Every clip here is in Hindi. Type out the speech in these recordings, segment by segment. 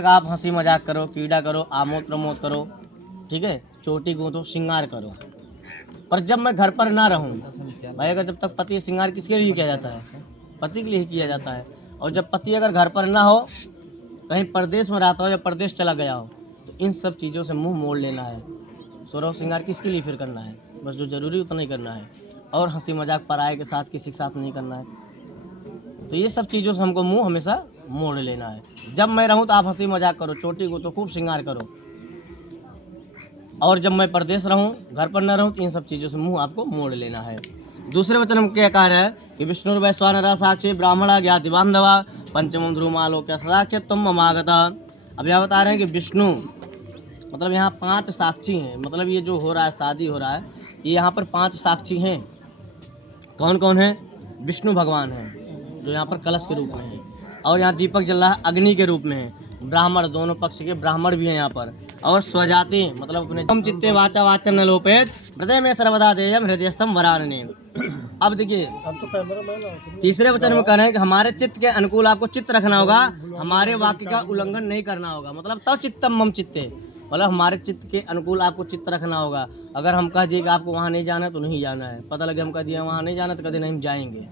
आप हंसी मजाक करो, कीड़ा करो, आमोद प्रमोद करो, ठीक है, चोटी गूंथो, श्रृंगार करो, पर जब मैं घर पर ना रहूं, भाई अगर जब तक पति श्रृंगार किसके लिए किया जाता है? पति के लिए ही किया जाता है। और जब पति अगर घर पर ना हो, कहीं परदेश में रहता हो या परदेश चला गया हो, तो इन सब चीज़ों से मुंह मोड़ लेना है। सोलह श्रृंगार किसके लिए फिर करना है? बस जो जरूरी उतना ही करना है, और हंसी मजाक पराये के साथ किसी के साथ नहीं करना है। तो ये सब चीज़ों से हमको मुंह हमेशा मोड़ लेना है। जब मैं रहूं तो आप हंसी मजाक करो, चोटी को तो खूब श्रृंगार करो, और जब मैं परदेश रहूं, घर पर न रहूं, तो इन सब चीज़ों से मुंह आपको मोड़ लेना है। दूसरे वचन में क्या कह रहा है कि विष्णु वैश्वानर साक्षी ब्राह्मण ज्ञाति बांधवा पंचम ध्रुमालोक साक्षी तुम ममागता। अब यह बता रहे हैं कि विष्णु मतलब यहाँ 5 साक्षी हैं। मतलब ये जो हो रहा है, शादी हो रहा है, ये यहाँ पर 5 साक्षी हैं। कौन कौन है? विष्णु भगवान हैं जो यहाँ पर कलश के रूप में है, और यहाँ दीपक जल रहा है अग्नि के रूप में है। ब्राह्मण, दोनों पक्ष के ब्राह्मण भी हैं यहाँ पर, और स्वजाति मतलब अपने हम चित्ते वाचा वाचम न लोपेत हृदय में सर्वदा देयम हृदयस्थम वरानने। अब देखिए तीसरे वचन में कह रहे हैं कि हमारे चित्त के अनुकूल आपको चित्त रखना होगा, हमारे वाक्य का उल्लंघन नहीं करना होगा। मतलब तब चित्तम मम चित्ते, मतलब हमारे चित्त के अनुकूल आपको चित्त रखना होगा। अगर हम कह दिए कि आपको वहाँ नहीं जाना है तो नहीं जाना है, पता लगे हम कह दिए वहाँ नहीं जाना तो कभी नहीं जाएंगे।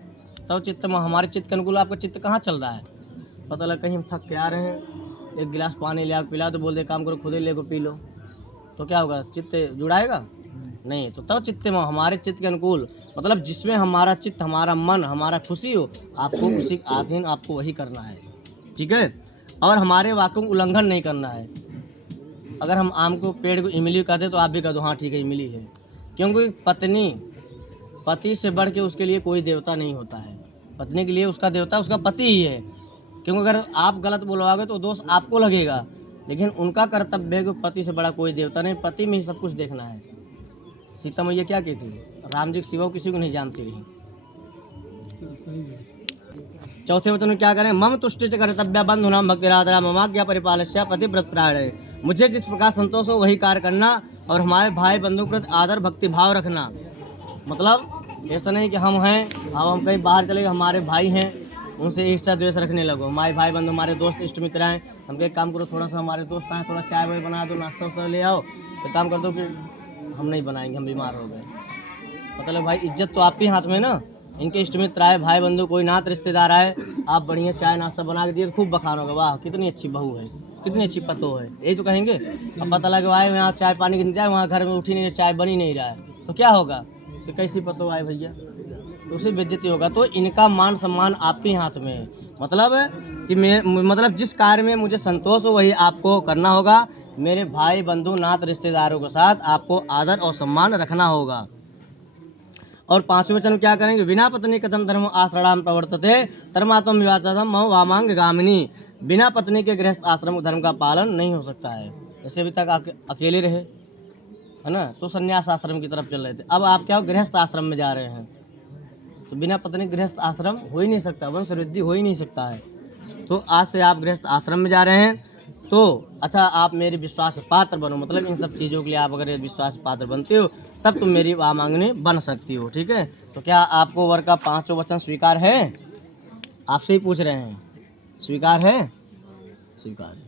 तब चित्त में हमारे चित्त के अनुकूल आपका चित्त कहाँ चल रहा है? पता लगा कहीं हम थक के आ रहे हैं, एक गिलास पानी ले आकर पिला, तो बोल दे काम करो खुद ही ले को पी लो, तो क्या होगा? चित्त जुड़ाएगा नहीं। तो तब चित्त में हमारे चित्त के अनुकूल, मतलब जिसमें हमारा चित्त, हमारा मन, हमारा खुशी हो, आपको उसी के अधीन आपको वही करना है, ठीक है। और हमारे वाक्यों का उल्लंघन नहीं करना है। अगर हम आम को पेड़ को इमली कहते तो आप भी कह दो हाँ ठीक है इमली है, क्योंकि पत्नी पति से बढ़ के उसके लिए कोई देवता नहीं होता है। पत्नी के लिए उसका देवता उसका पति ही है, क्योंकि अगर आप गलत बोलवाओगे तो दोष आपको लगेगा, लेकिन उनका कर्तव्य है कि पति से बड़ा कोई देवता नहीं, पति में ही सब कुछ देखना है। सीता मैया क्या कहती थी? राम जी के सिवा किसी को नहीं जानती रही। चौथे वचन में क्या करें? मम तुष्टि च कर्तव्य बंधु नाम भक्तिराधरा ममाज्ञा परिपालस्य पतिव्रत प्राण। मुझे जिस प्रकार संतोष हो वही कार्य करना, और हमारे भाई बंधु प्रति आदर भक्ति भाव रखना। मतलब ऐसा नहीं कि हम हैं, अब हम कहीं बाहर चले गए, हमारे भाई हैं, उनसे ईर्ष्या द्वेष रखने लगो। हमारे भाई बंधु, हमारे दोस्त इष्ट मित्र हैं, हम एक काम करो, थोड़ा सा हमारे दोस्त आए, थोड़ा चाय वाय बना दो, नाश्ता वास्ता ले आओ, तो काम कर दो कि हम नहीं बनाएंगे, हम बीमार हो गए। मतलब भाई इज्जत तो आपके हाथ में ना। इनके इष्ट मित्र आए, भाई बंधु, कोई नात रिश्तेदार आए, आप बढ़िया चाय नाश्ता बना के दिए तो खूब बखान होगा, वाह कितनी अच्छी बहू है, कितनी अच्छी पतो है, यही तो कहेंगे। अब पता लगा आए यहाँ चाय पानी की जाए, वहाँ घर में उठी नहीं, चाय बनी नहीं रहा है, तो क्या होगा कि कैसी पतो आए भैया, तो उसे बेइज्जती होगा। तो इनका मान सम्मान आपके हाथ में है। मतलब कि मतलब जिस कार्य में मुझे संतोष हो वही आपको करना होगा। मेरे भाई बंधु नात रिश्तेदारों के साथ आपको आदर और सम्मान रखना होगा। और पांचवें वचन क्या करेंगे? बिना पत्नी कथम धर्म आश्रणाम प्रवर्तते धर्मात्म विवाचम वामांग गामिनी। बिना पत्नी के गृहस्थ आश्रम धर्म का पालन नहीं हो सकता है। जैसे अभी तक आप अकेले रहे है ना, तो संन्यास आश्रम की तरफ चल रहे थे, अब आप क्या हो, गृहस्थ आश्रम में जा रहे हैं, तो बिना पत्नी गृहस्थ आश्रम हो ही नहीं सकता, वंश वृद्धि हो ही नहीं सकता है। तो आज से आप गृहस्थ आश्रम में जा रहे हैं, तो अच्छा आप मेरे विश्वास पात्र बनो। मतलब इन सब चीज़ों के लिए आप अगर विश्वास पात्र बनते हो तब तुम मेरी वामांगनी बन सकती हो, ठीक है। तो क्या आपको वर का 5 वचन स्वीकार है? आपसे ही पूछ रहे हैं, स्वीकार है? स्वीकार है।